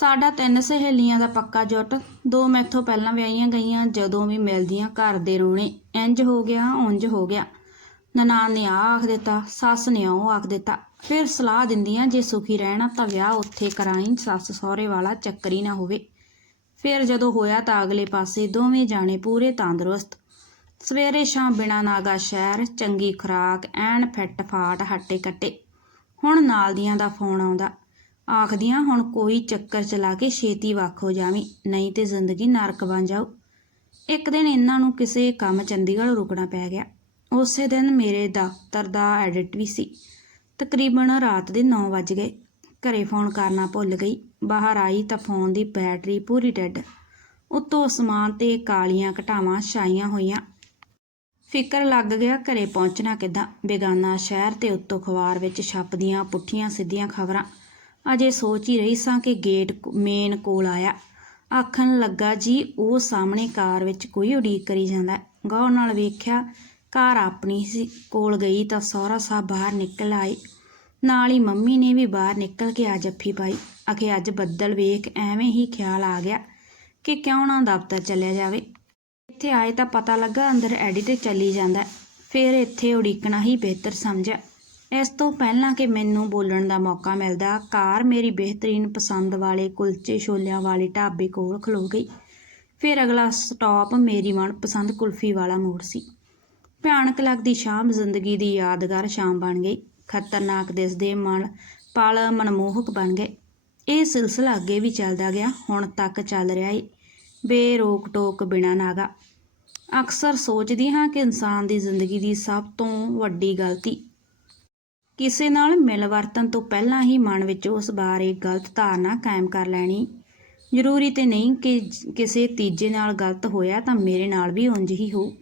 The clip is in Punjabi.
ਸਾਡਾ ਤਿੰਨ ਸਹੇਲੀਆਂ ਦਾ ਪੱਕਾ ਜੁੱਟ। ਦੋ ਮੈਥੋਂ ਪਹਿਲਾਂ ਵਿਆਹੀਆਂ ਗਈਆਂ, ਜਦੋਂ ਵੀ ਮਿਲਦੀਆਂ ਘਰ ਦੇ ਰੋਣੇ। ਇੰਜ ਹੋ ਗਿਆ, ਉਂਝ ਹੋ ਗਿਆ। ਨਨਾਣ ਨੇ ਆਹ ਆਖ ਦਿੱਤਾ, ਸੱਸ ਨੇ ਉਹ ਆਖ ਦਿੱਤਾ। ਫਿਰ ਸਲਾਹ ਦਿੰਦੀਆਂ, ਜੇ ਸੁਖੀ ਰਹਿਣਾ ਤਾਂ ਵਿਆਹ ਉੱਥੇ ਕਰਾਈ, ਸੱਸ ਸਹੁਰੇ ਵਾਲਾ ਚੱਕਰੀ ਨਾ ਹੋਵੇ। ਫਿਰ ਜਦੋਂ ਹੋਇਆ ਤਾਂ ਅਗਲੇ ਪਾਸੇ ਦੋਵੇਂ ਜਾਣੇ ਪੂਰੇ ਤੰਦਰੁਸਤ। ਸਵੇਰੇ ਸ਼ਾਮ ਬਿਨਾ ਨਾਗਾ ਸ਼ਹਿਰ, ਚੰਗੀ ਖੁਰਾਕ, ਐਨ ਫਿੱਟ ਫਾਟ ਹੱਟੇ ਕੱਟੇ ਹੁਣ ਨਾਲ ਦੀਆਂ ਦਾ ਫੋਨ ਆਉਂਦਾ। ਆਖਦੀਆਂ, ਹੁਣ ਕੋਈ ਚੱਕਰ ਚਲਾ ਕੇ ਛੇਤੀ ਵੱਖ ਹੋ ਜਾਵੀਂ, ਨਹੀਂ ਤੇ ਜ਼ਿੰਦਗੀ ਨਰਕ ਬਣ ਜਾਊ। ਇੱਕ ਦਿਨ ਇਹਨਾਂ ਨੂੰ ਕਿਸੇ ਕੰਮ ਚੰਡੀਗੜ੍ਹ ਰੁਕਣਾ ਪੈ ਗਿਆ। ਉਸੇ ਦਿਨ ਮੇਰੇ ਦਫ਼ਤਰ ਦਾ ਐਡਿਟ ਵੀ ਸੀ। ਤਕਰੀਬਨ ਰਾਤ ਦੇ 9 ਵੱਜ ਗਏ। ਘਰੇ ਫੋਨ ਕਰਨਾ ਭੁੱਲ ਗਈ। ਬਾਹਰ ਆਈ ਤਾਂ ਫੋਨ ਦੀ ਬੈਟਰੀ ਪੂਰੀ ਡੈੱਡ। ਉੱਤੋਂ ਅਸਮਾਨ ਤੇ ਕਾਲੀਆਂ ਘਟਾਵਾਂ ਛਾਈਆਂ ਹੋਈਆਂ। ਫਿਕਰ ਲੱਗ ਗਿਆ ਘਰੇ ਪਹੁੰਚਣਾ ਕਿੱਦਾਂ। ਬੇਗਾਨਾ ਸ਼ਹਿਰ ਤੇ ਉੱਤੋਂ ਅਖਬਾਰ ਵਿੱਚ ਛਪਦੀਆਂ ਪੁੱਠੀਆਂ ਸਿੱਧੀਆਂ ਖਬਰਾਂ। ਅਜੇ ਸੋਚ ਹੀ ਰਹੀ ਸਾਂ ਕਿ ਗੇਟ ਮੇਨ ਕੋਲ ਆਇਆ। ਆਖਣ ਲੱਗਾ, ਜੀ, ਉਹ ਸਾਹਮਣੇ ਕਾਰ ਵਿੱਚ ਕੋਈ ਉਡੀਕ ਕਰੀ ਜਾਂਦਾ ਗੌਰ ਨਾਲ ਵੇਖਿਆ, ਕਾਰ ਆਪਣੀ ਸੀ, ਕੋਲ ਗਈ ਤਾਂ ਸਹੁਰਾ ਸਾਹਿਬ ਬਾਹਰ ਨਿਕਲ ਆਏ। ਨਾਲ ਹੀ ਮੰਮੀ ਨੇ ਵੀ ਬਾਹਰ ਨਿਕਲ ਕੇ ਆ ਜੱਫੀ ਪਾਈ। ਅਖੇ ਅੱਜ ਬੱਦਲ ਵੇਖ ਐਵੇਂ ਹੀ ਖਿਆਲ ਆ ਗਿਆ ਕਿ ਕਿਉਂ ਨਾ ਦਫ਼ਤਰ ਚੱਲਿਆ ਜਾਵੇ। ਇੱਥੇ ਆਏ ਤਾਂ ਪਤਾ ਲੱਗਾ ਅੰਦਰ ਐਡਿਟ ਚੱਲੀ ਜਾਂਦਾ ਫਿਰ ਇੱਥੇ ਉਡੀਕਣਾ ਹੀ ਬਿਹਤਰ ਸਮਝਿਆ। ਇਸ ਤੋਂ ਪਹਿਲਾਂ ਕਿ ਮੈਨੂੰ ਬੋਲਣ ਦਾ ਮੌਕਾ ਮਿਲਦਾ, ਕਾਰ ਮੇਰੀ ਬਿਹਤਰੀਨ ਪਸੰਦ ਵਾਲੇ ਕੁਲਚੇ ਛੋਲਿਆਂ ਵਾਲੇ ਢਾਬੇ ਕੋਲ ਖਲੋ ਗਈ। ਫਿਰ ਅਗਲਾ ਸਟਾਪ ਮੇਰੀ ਮਨਪਸੰਦ ਕੁਲਫੀ ਵਾਲਾ ਮੋੜ ਸੀ। ਭਿਆਨਕ ਲੱਗਦੀ ਸ਼ਾਮ ਜ਼ਿੰਦਗੀ ਦੀ ਯਾਦਗਾਰ ਸ਼ਾਮ ਬਣ ਗਈ। ਖਤਰਨਾਕ ਦਿਸਦੇ ਮਨ ਪਲ ਮਨਮੋਹਕ ਬਣ ਗਏ। ਇਹ ਸਿਲਸਿਲਾ ਅੱਗੇ ਵੀ ਚੱਲਦਾ ਗਿਆ, ਹੁਣ ਤੱਕ ਚੱਲ ਰਿਹਾ ਏ। ਬੇਰੋਕ ਟੋਕ ਬਿਨਾ ਨਾਗਾ। ਅਕਸਰ ਸੋਚਦੀ ਹਾਂ ਕਿ ਇਨਸਾਨ ਦੀ ਜ਼ਿੰਦਗੀ ਦੀ ਸਭ ਤੋਂ ਵੱਡੀ ਗਲਤੀ ਕਿਸੇ ਨਾਲ ਮਿਲ ਵਰਤਨ ਤੋਂ ਪਹਿਲਾਂ ਹੀ ਮਨ ਵਿੱਚ ਉਸ ਬਾਰੇ ਗਲਤ ਧਾਰਨਾ ਕਾਇਮ ਕਰ ਲੈਣੀ। ਜ਼ਰੂਰੀ ਤੇ ਨਹੀਂ ਕਿ ਕਿਸੇ ਤੀਜੇ ਨਾਲ ਗਲਤ ਹੋਇਆ ਤਾਂ ਮੇਰੇ ਨਾਲ ਵੀ ਉਂਝ ਹੀ ਹੋ।